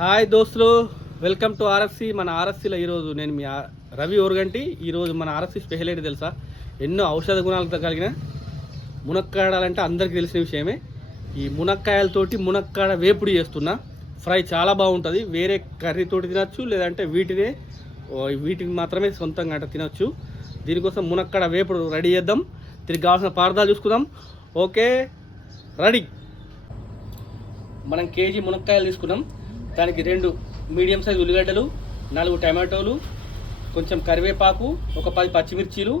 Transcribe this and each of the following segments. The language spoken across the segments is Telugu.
హాయ్ దోస్తులు వెల్కమ్ టు ఆర్ఎఫ్సి మన ఆర్ఎఫ్సిలో ఈరోజు నేను మీ రవి ఓరుగంటి. ఈరోజు మన ఆర్ఎఫ్సి స్పెషల్ ఏంటి తెలుసా? ఎన్నో ఔషధ గుణాలతో కలిగిన మునక్కాడాలంటే అందరికీ తెలిసిన విషయమే. ఈ మునక్కాయలతోటి మునక్కాడ వేపుడు చేస్తున్నా. ఫ్రై చాలా బాగుంటుంది. వేరే కర్రీతోటి తినచ్చు లేదంటే వీటినే వీటిని మాత్రమే సొంతంగా అంటే తినచ్చు. దీనికోసం మునక్కాడ వేపుడు రెడీ చేద్దాం. దీనికి కావాల్సిన పదార్థాలు చూసుకుందాం. Okay ready. మనం కేజీ మునక్కాయలు తీసుకున్నాం. దానికి రెండు మీడియం సైజ్ ఉల్లిగడ్డలు నాలుగు టమాటోలు కొంచెం కరివేపాకు ఒక పది పచ్చిమిర్చీలు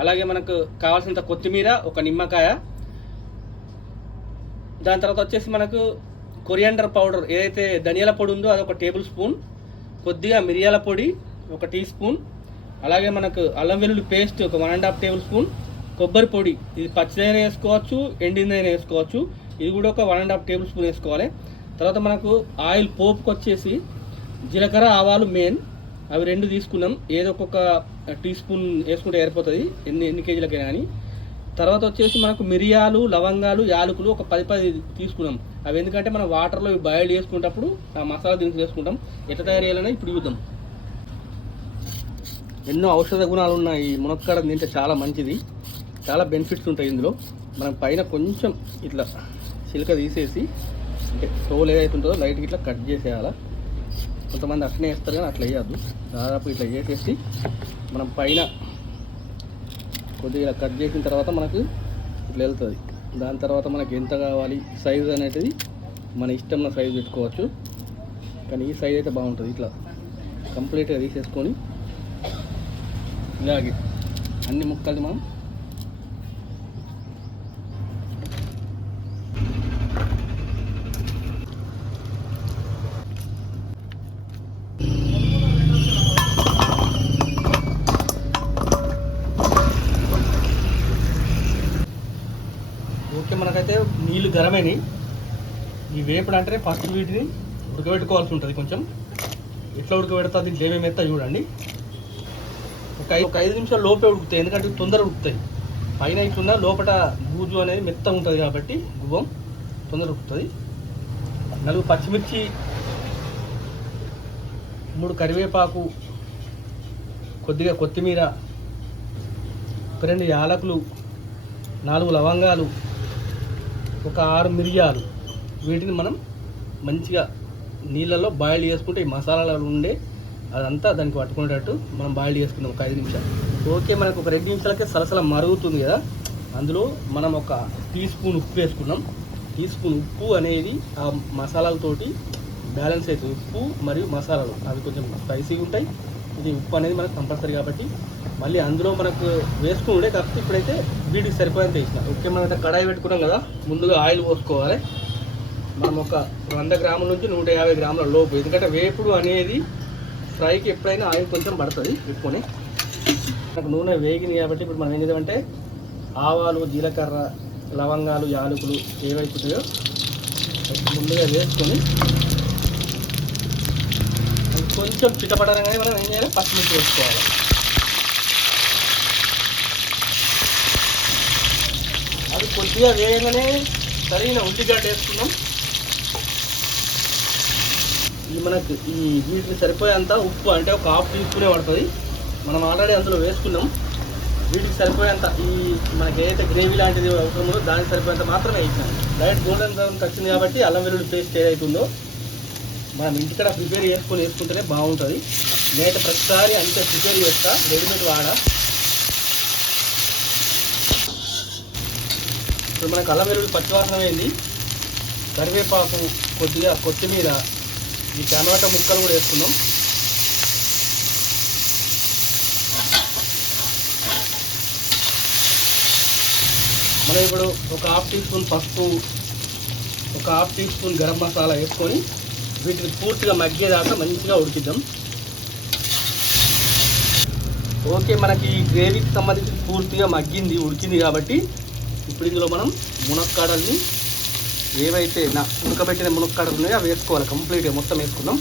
అలాగే మనకు కావాల్సినంత కొత్తిమీర ఒక నిమ్మకాయ. దాని తర్వాత వచ్చేసి మనకు కొరియాండర్ పౌడర్ ఏదైతే ధనియాల పొడి ఉందో అది ఒక టేబుల్ స్పూన్ కొద్దిగా మిరియాల పొడి ఒక టీ స్పూన్ అలాగే మనకు అల్లం వెల్లుల్లి పేస్ట్ ఒక one and half tablespoon కొబ్బరి పొడి ఇది పచ్చిదైనా వేసుకోవచ్చు ఎండిందైనా వేసుకోవచ్చు ఇది కూడా ఒక one and half tablespoon వేసుకోవాలి. తర్వాత మనకు ఆయిల్ పోపుకి వచ్చేసి జీలకర్ర ఆవాలు మెయిన్ అవి రెండు తీసుకున్నాం. ఏదో ఒక్కొక్క టీ స్పూన్ వేసుకుంటే ఏరిపోతుంది ఎన్ని ఎన్ని కేజీలకైనా కానీ. తర్వాత వచ్చేసి మనకు మిరియాలు లవంగాలు యాలకులు ఒక పది పది తీసుకున్నాం. అవి ఎందుకంటే మనం వాటర్లో బాయిల్ చేసుకునేటప్పుడు ఆ మసాలా దినుసులు వేసుకుంటాం. ఎట్లా తయారు చేయాలని ఇప్పుడు చూద్దాం. ఎన్నో ఔషధ గుణాలు ఉన్నాయి. ఈ మునక్కాడ తింటే చాలా మంచిది. చాలా బెనిఫిట్స్ ఉంటాయి ఇందులో. మనం పైన కొంచెం ఇట్లా చిలక తీసేసి అంటే తోలు ఏదైతే ఉంటుందో లైట్గా ఇట్లా కట్ చేసేయాలా? కొంతమంది అట్లనే వేస్తారు కానీ అట్లా వేయద్దు దాదాపు ఇట్లా చేసేసి మనం పైన కొద్దిగా ఇలా కట్ చేసిన తర్వాత మనకు ఇట్లా వెళ్తుంది. దాని తర్వాత మనకి ఎంత కావాలి? సైజు అనేది మన ఇష్టంలో సైజు పెట్టుకోవచ్చు. కానీ ఈ సైజ్ అయితే బాగుంటుంది ఇట్లా. కంప్లీట్గా తీసేసుకొని ఇలాగే అన్ని ముక్కల్ని మనం ఇప్పటికే మనకైతే నీళ్ళు గరమైనవి ఈ వేపుడు అంటే ఫస్ట్ వీటిని ఉడకబెట్టుకోవాల్సి ఉంటుంది కొంచెం. ఎట్లా ఉడకబెడతా దీంట్లో ఏమేమి ఎత్తా చూడండి. ఒక ఐదు ఒక ఐదు నిమిషాలు లోపే ఉడుకుతాయి ఎందుకంటే తొందర ఉడుకుతాయి. పైన ఇట్లున్న లోపల గూజు అనేది మెత్తగా ఉంటుంది కాబట్టి గువ్వం తొందర ఉడుకుతుంది. నలుగు పచ్చిమిర్చి మూడు కరివేపాకు కొద్దిగా కొత్తిమీర ఒక రెండు యాలకులు నాలుగు లవంగాలు ఒక ఆరు మిరియాలు. వీటిని మనం మంచిగా నీళ్ళలో బాయిల్ చేసుకుంటే ఈ మసాలాలు ఉండే అదంతా దానికి పట్టుకునేటట్టు మనం బాయిల్ చేసుకుందాం ఒక ఐదు నిమిషాలు. ఓకే మనకు ఒక రెండు నిమిషాలకే సలసల మరుగుతుంది కదా. అందులో మనం ఒక టీ స్పూన్ ఉప్పు వేసుకున్నాం. టీ స్పూన్ ఉప్పు అనేది ఆ మసాలాలతోటి బ్యాలెన్స్ అవుతుంది. ఉప్పు మరియు మసాలాలు. అవి కొంచెం స్పైసీగా ఉంటాయి. ఇది ఉప్పు అనేది మనకు కంపల్సరీ కాబట్టి మళ్ళీ అందులో మనకు వేసుకుని ఉండే కాకపోతే ఇప్పుడైతే వీటికి సరిపోయేంత వేసిన. ఓకే మనం అయితే కడాయి పెట్టుకున్నాం కదా ముందుగా ఆయిల్ పోసుకోవాలి. మనం ఒక వంద గ్రాముల నుంచి నూట యాభై గ్రాముల లోపు ఎందుకంటే వేపుడు అనేది ఫ్రైకి ఎప్పుడైనా ఆయిల్ కొంచెం పడుతుంది ఎక్కువనే. నాకు నూనె వేగింది కాబట్టి ఇప్పుడు మనం ఏం చేద్దామంటే ఆవాలు జీలకర్ర లవంగాలు యాలకులు ఏవైతే ముందుగా వేసుకొని కొంచెం చిటపడగానే మనం ఏం చేయాలి? పచ్చిమిర్చి వేసుకోవాలి. అది కొద్దిగా వేయగానే సరైన ఉల్లిగడ్డ వేసుకున్నాం ఈ మనకు ఈ వీటిని సరిపోయేంత ఉప్పు అంటే ఒక హాఫ్ టీ స్పూనే పడుతుంది. మనం ఆల్రెడీ అందులో వేసుకున్నాం. వీటికి సరిపోయేంత ఈ మనకి ఏదైతే గ్రేవీ లాంటిది అవసరం ఉందో దానికి సరిపోయేంత మాత్రమే వేసినాం. డైరెక్ట్ గోల్డెన్ బ్రౌన్ వచ్చింది కాబట్టి అల్లం వెల్లుల్లి పేస్ట్ ఏదైతుందో మనం ఇంటికాడ ప్రిపేర్ చేసుకొని వేసుకుంటేనే బాగుంటుంది. నేను ప్రతిసారి అంతే ప్రిపేర్ చేస్తా రెడీమేడ్ వాడ. ఇప్పుడు మనకు అల్లం వెల్లుల్లి పచ్చివాసన అయింది కరివేపాకు కొద్దిగా కొత్తిమీర ఈ టమాటా ముక్కలు కూడా వేసుకున్నాం మనం ఇప్పుడు ఒక హాఫ్ టీ స్పూన్ పసుపు ఒక half teaspoon garam masala వేసుకొని వీటిని పూర్తిగా మగ్గేదాకా మంచిగా ఉడికిద్దాం. ఓకే మనకి ఈ గ్రేవీకి సంబంధించి పూర్తిగా మగ్గింది ఉడికింది కాబట్టి ఇప్పుడు ఇందులో మనం మునక్కాడల్ని ఏవైతే నా ఉడకబెట్టిన మునక్కాడలు ఉన్నాయో అవి వేసుకోవాలి కంప్లీట్గా మొత్తం వేసుకుందాం.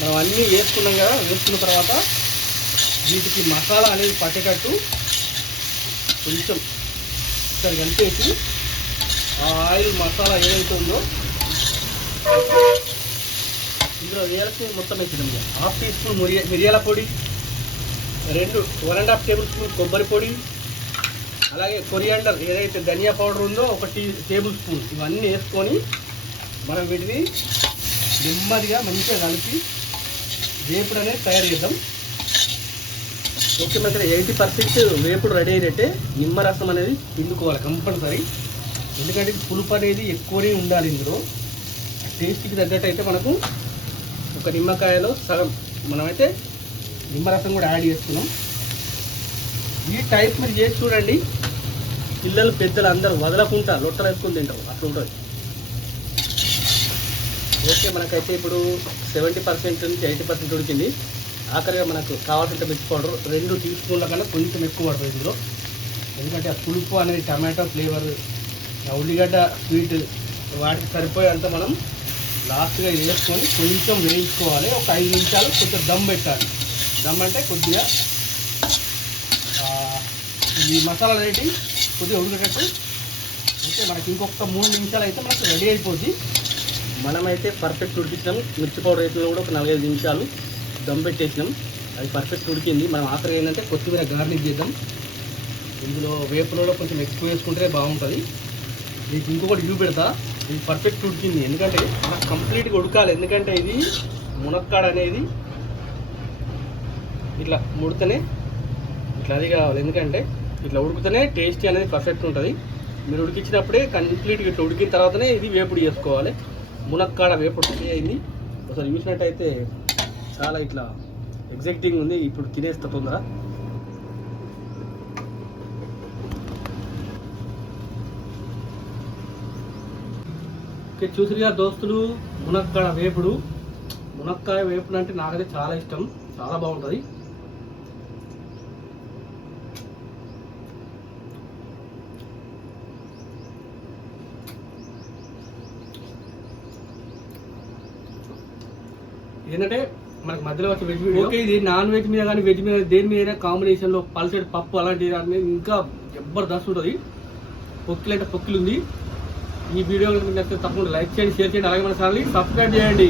మనం అన్నీ వేసుకున్నాం కదా వేసుకున్న తర్వాత వీటికి మసాలా అనేది పట్టేటట్టు కొంచెం ఒకసారి కలిపేసి ఆ ఆయిల్ మసాలా ఏదైతే ఉందో ఇందులో వేయాల్సి మొత్తం వేసినాం హాఫ్ టీ స్పూన్ మిరియ మిరియాల పొడి రెండు one and half tablespoon కొబ్బరి పొడి అలాగే కొరియాండర్ ఏదైతే ధనియా పౌడర్ ఉందో ఒక టీ టేబుల్ స్పూన్. ఇవన్నీ వేసుకొని మనం వీటిని నెమ్మదిగా మంచిగా కలిపి వేపుడు అనేది తయారు చేద్దాం. ఓకే ఎయిటీ పర్సెంట్ వేపుడు రెడీ అయినట్టే నిమ్మరసం అనేది పిండుకోవాలి కంపల్సరీ. ఎందుకంటే పులుపు అనేది ఎక్కువనే ఉండాలి ఇందులో. టేస్ట్కి తగ్గట్టు అయితే మనకు ఒక నిమ్మకాయలో సగం మనమైతే నిమ్మరసం కూడా యాడ్ చేస్తున్నాం ఈ టైప్ మీరు చేసి చూడండి. పిల్లలు పెద్దలు అందరూ వదలకుండా లొట్టలు ఎక్కువ తింటారు. అట్లా ఉంటుంది. ఓకే మనకైతే ఇప్పుడు సెవెంటీ పర్సెంట్ నుంచి ఎయిటీ పర్సెంట్ ఉడికింది. ఆఖరిగా మనకు కావాల్సిన మిర్చి పౌడర్ రెండు టీ స్పూన్ల కన్నా కొంచెం ఎక్కువ పడుతుంది ఇందులో. ఎందుకంటే ఆ పులుపు అనేది టమాటో ఫ్లేవర్ ఉల్లిగడ్డ స్వీట్ వాటికి సరిపోయేంత మనం లాస్ట్గా వేసుకొని కొంచెం వేయించుకోవాలి. ఒక ఐదు నిమిషాలు కొంచెం దమ్ పెట్టాలి. దమ్ అంటే కొద్దిగా ఈ మసాలా రేటి కొద్దిగా ఉడికేటట్టు ఓకే మనకి ఇంకొక మూడు నిమిషాలు అయితే మనకు రెడీ అయిపోద్ది. మనమైతే పర్ఫెక్ట్ ఉడికించాం. మిర్చి పౌడర్ వేసిన కూడా ఒక నలభై నిమిషాలు దమ్ పెట్టేసినాం. అది పర్ఫెక్ట్ ఉడికింది. మనం ఆఖరి ఏంటంటే కొత్తిమీర గార్నిక్ చేద్దాం. ఇందులో వేపులలో కొంచెం ఎక్కువ వేసుకుంటే బాగుంటుంది. మీకు ఇంకొకటి చూపెడతా ఇది పర్ఫెక్ట్ ఉడికింది. ఎందుకంటే మనకు కంప్లీట్గా ఉడకాలి. ఎందుకంటే ఇది మునక్కాడ అనేది ఇట్లా ముడితేనే ఇట్లా అది కావాలి. ఎందుకంటే ఇట్లా ఉడికితేనే టేస్టీ అనేది పర్ఫెక్ట్ ఉంటుంది. మీరు ఉడికించినప్పుడే కంప్లీట్గా ఇట్లా ఉడికిన తర్వాతనే ఇది వేపుడు చేసుకోవాలి. మునక్కాడ వేపుడు ఫ్రీ అయింది. ఒకసారి చూసినట్టయితే చాలా ఇట్లా ఎగ్జైటింగ్ ఉంది. ఇప్పుడు తినేస్తా తొందర చూసిరిగా దోస్తులు మునక్కాడ వేపుడు. మునక్కాయ వేపుడు అంటే నాకైతే చాలా ఇష్టం చాలా బాగుంటుంది. ఏంటంటే మనకి మధ్యలో వచ్చే వెజ్ ఓకే ఇది నాన్ వెజ్ మీద కానీ వెజ్ మీద దేని మీద కాంబినేషన్లో పల్సెడ్ పప్పు అలాంటి దాని మీద ఇంకా జబర్దస్త్ ఉంటుంది. పొక్కిలు అంటే పొక్కిలు ఉంది ఈ వీడియో మీకు నచ్చితే తప్పకుండా లైక్ చేయండి షేర్ చేయండి అలాగే మన ఛానల్ని సబ్స్క్రైబ్ చేయండి.